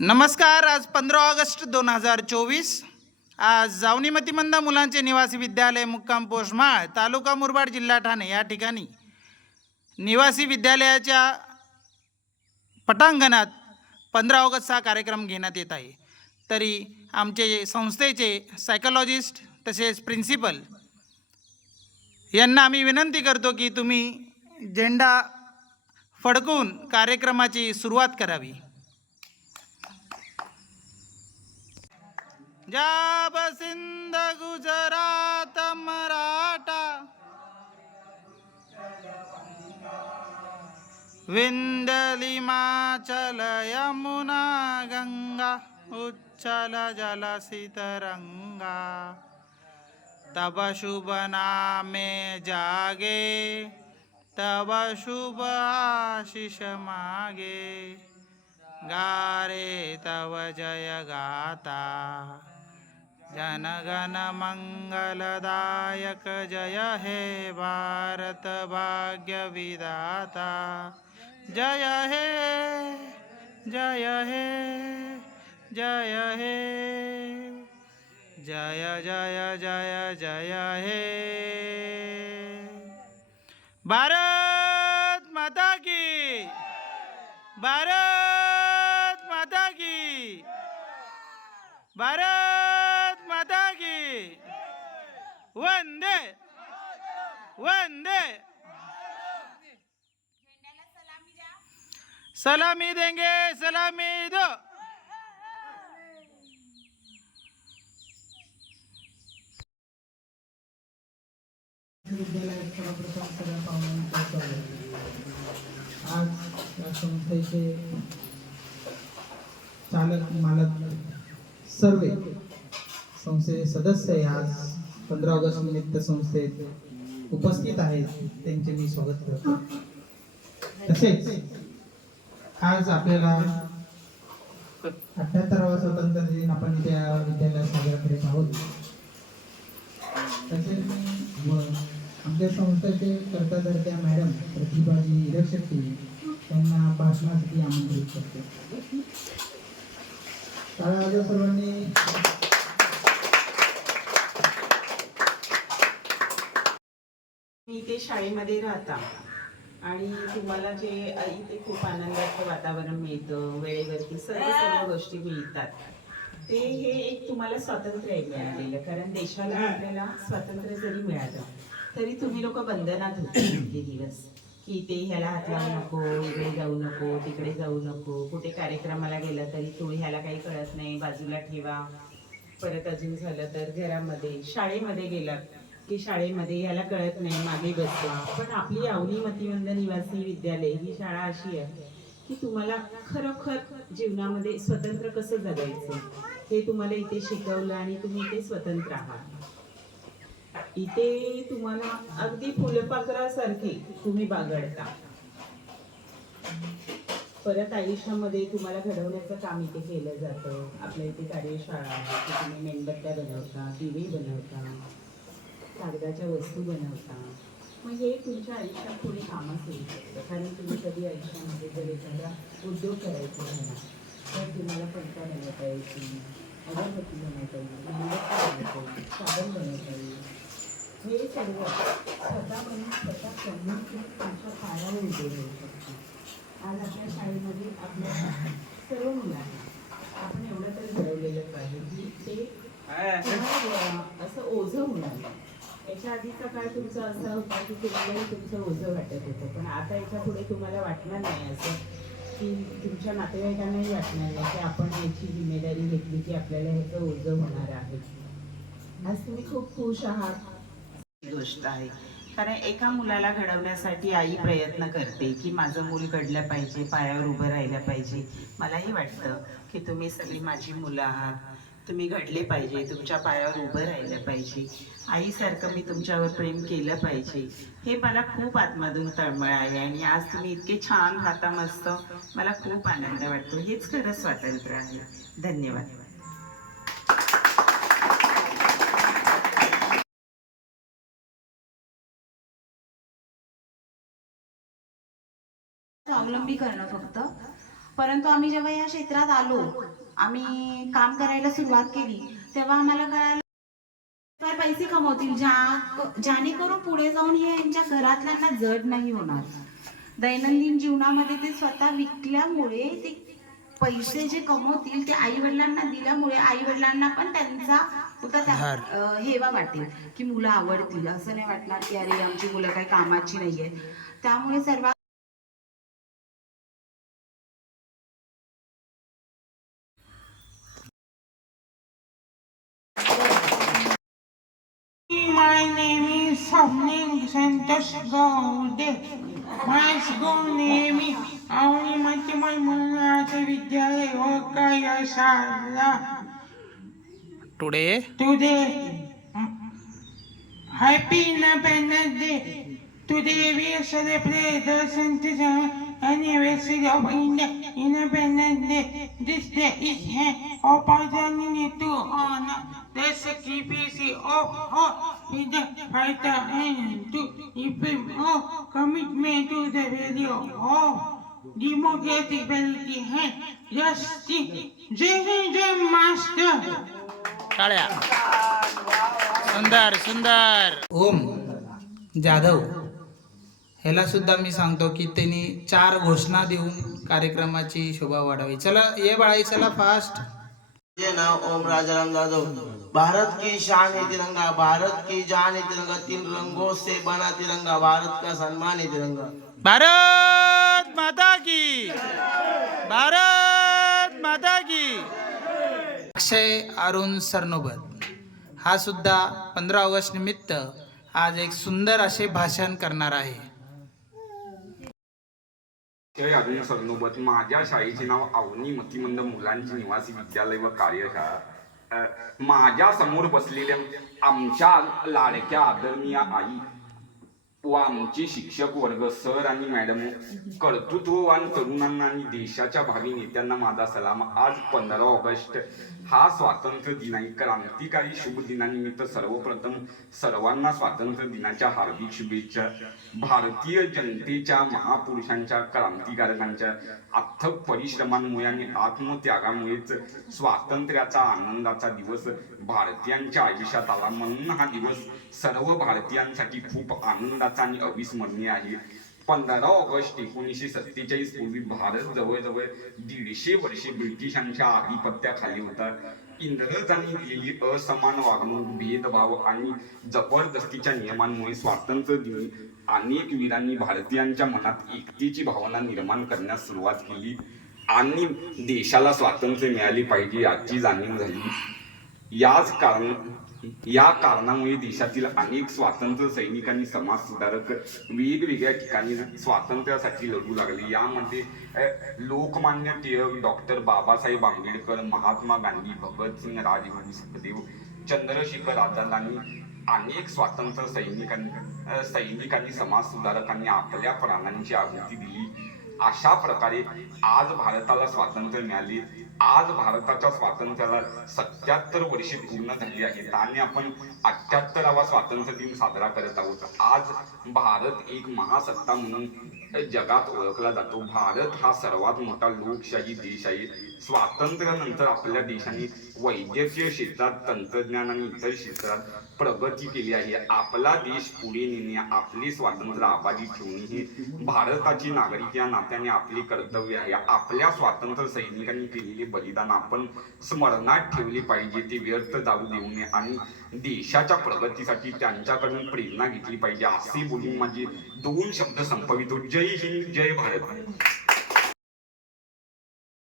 नमस्कार आज पंधरा ऑगस्ट दोन हजार चोवीस. आज जावनी मतिमंद मुलांचे निवासी विद्यालय मुक्काम पोषमाळ तालुका मुरबाड जिल्हा ठाणे या ठिकाणी. निवासी विद्यालयाच्या पटांगणात पंधरा ऑगस्ट हा कार्यक्रम घेण्यात येत आहे. तरी आमचे संस्थेचे सायकोलॉजिस्ट तसेच प्रिन्सिपल यांना आम्ही विनंती करतो की तुम्ही झेंडा फडकून कार्यक्रमाची सुरुवात करावी. जाब सिंध गुजरात मराठा। विंदलिमाचल यमुना गंगा उच्चल जलसितरंगा तब शुभ नामे जागे तब शुभ आशिष मागे। गारे तव जय गाता। जनगण मंगलदायक जय हे भारत भाग्य विदाता जय हे जय हे जय हे। जय जय जय जय हे। भारत माता की भारत माता की भारत वंदे वंदे. सलामी देंगे सलामी दो. आज या संस्थेचे चालक मालक सर्व संस्थेचे सदस्य आज पंधरा ऑगस्ट निमित्त संस्थेत उपस्थित आहेत. त्यांचे मी स्वागत करतो. तसेच आज आपल्याला अठ्याहत्तरावा स्वतंत्र दिन आपण त्या विद्यालयात साजरा करीत आहोत. तसेच व आमच्या संस्थेचे करता धरत्या मॅडम प्रतिभाजी हिरकशेट्टी त्यांना भाषणासाठी आमंत्रित करतो. टाळ्या सर्वांनी मी इथे शाळेमध्ये राहता. आणि तुम्हाला जे इथे खूप आनंदाचं वातावरण मिळतं वेळेवरती सर्व सर्व गोष्टी मिळतात. ते हे एक तुम्हाला स्वातंत्र्य मिळालेलं कारण देशाला आपल्याला स्वातंत्र्य जरी मिळालं तरी तुम्ही लोक बंधनात होते इतके दिवस. की ते ह्याला हात लावू नको इकडे जाऊ नको तिकडे जाऊ नको कुठे कार्यक्रमाला गेला तरी तो ह्याला काही कळत नाही बाजूला ठेवा. परत अजून झालं तर घरामध्ये शाळेमध्ये गेलात की शाळेमध्ये याला कळत नाही मागे बसवा. पण आपली आवनी मतिमंद निवासी विद्यालय ही शाळा अशी आहे की तुम्हाला खरोखर जीवनामध्ये स्वतंत्र कसं जगायचं? हे तुम्हाला इथे शिकवलं आणि तुम्ही इथे स्वतंत्र आहात. इथे तुम्हाला अगदी फुलपाखरासारखे तुम्ही बागडता. परत आयुष्यामध्ये तुम्हाला घडवण्याचं काम इथे केलं जातं. आपल्या इथे कार्यशाळा आहे तुम्ही मेणबत्त्या बनवता दिवे बनवता. कागदाच्या वस्तू बनवता. मग हे तुमच्या आयुष्यात पुढे कामात येऊ शकतं कारण तुम्ही कधी आयुष्यामध्ये जर एखादा उद्योग करायचा झाला तर तुम्हाला पंखा बनवता येईल अगरबत्ती बनवता येईल मेणबत्ती बनवता येईल साबण बनवता येईल. हे सर्व स्वतः बनवून स्वतः करून तुम्ही तुमच्या पायावर उभे राहू शकता. आज आपल्या शाळेमध्ये आपल्या सर्व मुलांना आपण एवढं तर घडवलेलं पाहिजे की ते असं ओझं होणार नाही. याच्या आधीचा काळ तुमचा असा होता की तुम्हालाही तुमचं ओझं वाटत होतं. पण आता याच्यापुढे तुम्हाला वाटणार नाही असं की तुमच्या नातेवाईकांनाही वाटणार नाही की आपण याची जिम्मेदारी घेतली की आपल्याला ह्याचं ओझं होणार आहे. आज तुम्ही खूप खुश आहात. गोष्ट आहे. कारण एका मुलाला घडवण्यासाठी आई प्रयत्न करते की माझं मूल घडलं पाहिजे पायावर उभं राहिलं पाहिजे. मलाही वाटतं की तुम्ही सगळी माझी मुलं आहात. तुम्ही घडले पाहिजे तुमच्या पायावर उभं राहिलं पाहिजे आईसारखं मी तुमच्यावर प्रेम केलं पाहिजे हे मला खूप आतमधून तळमळ आहे आणि आज तुम्ही इतके छान राहता मस्त मला खूप आनंद वाटतो हेच खरं स्वातंत्र्य आहे. धन्यवाद. स्वावलंबी करणं फक्त. परंतु आम्ही जेव्हा या क्षेत्रात आलो आम्ही काम करायला सुरुवात केली. तेव्हा आम्हाला कळालं फार पैसे कमवतील. ज्या ज्यानेकरून पुढे जाऊन हे यांच्या घरातल्यांना जड नाही होणार. दैनंदिन जीवनामध्ये ते स्वतः विकल्यामुळे ते पैसे जे कमवतील ते आई वडिलांना दिल्यामुळे आई वडिलांना पण त्यांचा हेवा वाटेल की मुलं आवडतील. असं नाही वाटणार की अरे आमची मुलं काही कामाची नाहीये. त्यामुळे सर्वात My name is Swapnil Santosh Gaude. My school name is Matimal Munati Vidyalaya Okaya Shala. Today Today, Happy Independence Day. Today we celebrate the centenary anniversary of India Independence Day. This day is an opportunity to honor the sacrifice of all freedom fighter and to affirm our commitment to the value of democratic equality and justice. Jai Hind, Jai Master. टाळ्या सुंदर सुंदर ओम जाधव ह्याला सुद्धा मी सांगतो की त्यांनी चार घोषणा देऊन कार्यक्रमाची शोभा वाढावी. चला ये बाळाई चला फास्ट ये नाम ओम राजाराम जादव भारत की शान है तिरंगा भारत की जान है तिरंगा तीन रंगों से बना तिरंगा भारत का सम्मान है तिरंगा। भारत माता की। भारत माता की। अक्षय अरुण सरनोबत हा सुद्धा पंधरा ऑगस्ट निमित्त आज एक सुंदर असे भाषण करणार आहे. जय अरुण सरनोबत माझ्या शाळेचे नाव अवनी मतिमंद मुलांची निवासी विद्यालय व कार्यशाळा. माझ्यासमोर बसलेल्या आमच्या लाडक्या आदरणीय आई व आमचे शिक्षक वर्ग सर आणि मॅडम कर्तृत्ववान तरुणांना आणि देशाच्या भावी नेत्यांना माझा सलाम. आज पंधरा ऑगस्ट हा स्वातंत्र्य दिन आहे. क्रांतिकारी शुभ दिनानिमित्त सर्वप्रथम सर्वांना स्वातंत्र्य दिनाच्या हार्दिक शुभेच्छा. भारतीय जनतेच्या महापुरुषांच्या क्रांतिकारकांच्या अथक परिश्रमांमुळे आणि आत्मत्यागामुळेच स्वातंत्र्याचा आनंदाचा दिवस भारतीयांच्या आयुष्यात आला. म्हणून हा दिवस सर्व भारतीयांसाठी खूप आनंदाचा आणि अविस्मरणीय आहे. पंधरा ऑगस्ट एकोणीसशे सत्तेचाळीस पूर्वी भारत जवळजवळ दीडशे वर्षे ब्रिटिशांच्या आधिपत्याखाली होता. इंग्रजांनी दिलेली असमान वागणूक भेदभाव आणि जबरदस्तीच्या नियमांमुळे स्वातंत्र्य दिनी अनेक वीरांनी भारतीयांच्या मनात एकतेची भावना निर्माण करण्यास सुरुवात केली आणि देशाला स्वातंत्र्य मिळाले पाहिजे याची जाणीव झाली. याच कारण या कारणामुळे देशातील अनेक स्वातंत्र्य सैनिकांनी समाज सुधारक वेगवेगळ्या ठिकाणी स्वातंत्र्यासाठी लढू लागले. यामध्ये लोकमान्य टिळक डॉक्टर बाबासाहेब आंबेडकर महात्मा गांधी भगतसिंग राजगुरू सुखदेव चंद्रशेखर आझाद आणि अनेक स्वातंत्र्य सैनिकांनी सैनिकांनी समाज सुधारकांनी आपल्या प्राणांची आहुती दिली. अशा प्रकारे आज भारताला स्वातंत्र्य मिळाले. आज भारताच्या स्वातंत्र्याला सत्याहत्तर वर्षे पूर्ण झाली आहेत आणि आपण अठ्याहत्तरावा स्वातंत्र्य दिन साजरा करत आहोत. आज भारत एक महासत्ता म्हणून जगात ओळखला जातो. भारत हा सर्वात मोठा लोकशाही देश आहे. स्वातंत्र्यानंतर आपल्या देशाने वैद्यकीय क्षेत्रात तंत्रज्ञान आणि इतर क्षेत्रात प्रगती केली आहे. आपला देश पुढे नेणे आपले स्वातंत्र्य आबादी ठेवणे हे भारताची नागरिक या नात्याने आपले कर्तव्य आहे. आपल्या स्वातंत्र्य सैनिकांनी केलेले बलिदान आपण स्मरणात ठेवले पाहिजे. ते व्यर्थ जाऊ देऊ नये आणि देशाच्या प्रगतीसाठी त्यांच्याकडून प्रेरणा घेतली पाहिजे. असे बोलून माझे दोन शब्द संपवितो. जय हिंद जय भारत.